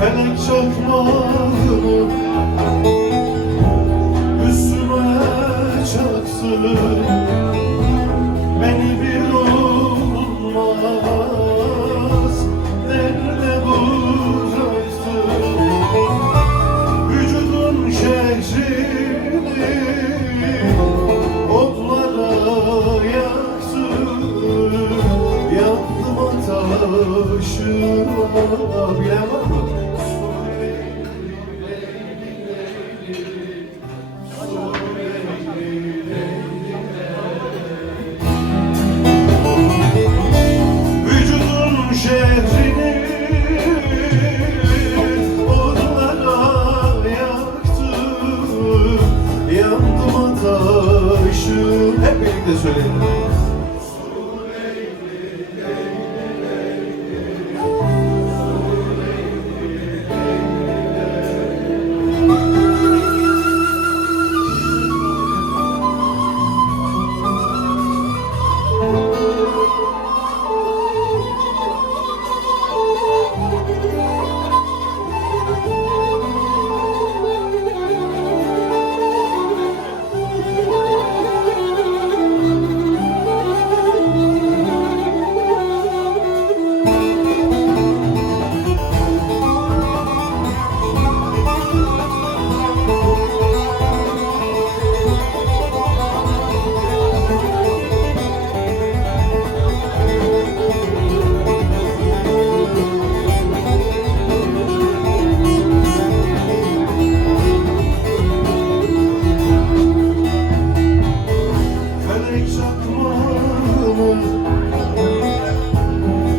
Felek çakmağını üstüme çaktı. Beni bir olmaz derde bıraktı. Vücudun şehrini otlara yaktı. Yandım ateşime, bilen var mı? Vücudun şehrini otlara yaktı. Yandım ateşime. Hep birlikte söyleyelim.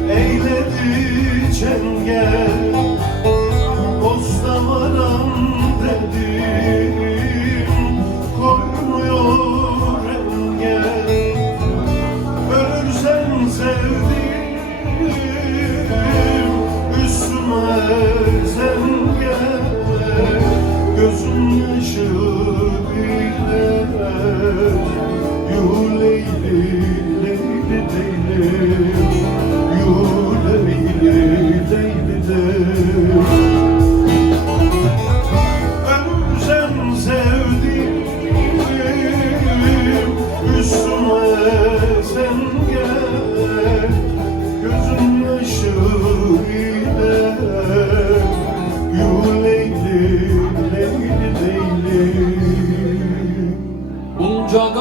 Eyledi çengel, dosta varan dedim, koymuyor engel. Ölürsen sevdim, üstüme zengel. Gözüm yaşı bile, yuh leyli leyli leyli.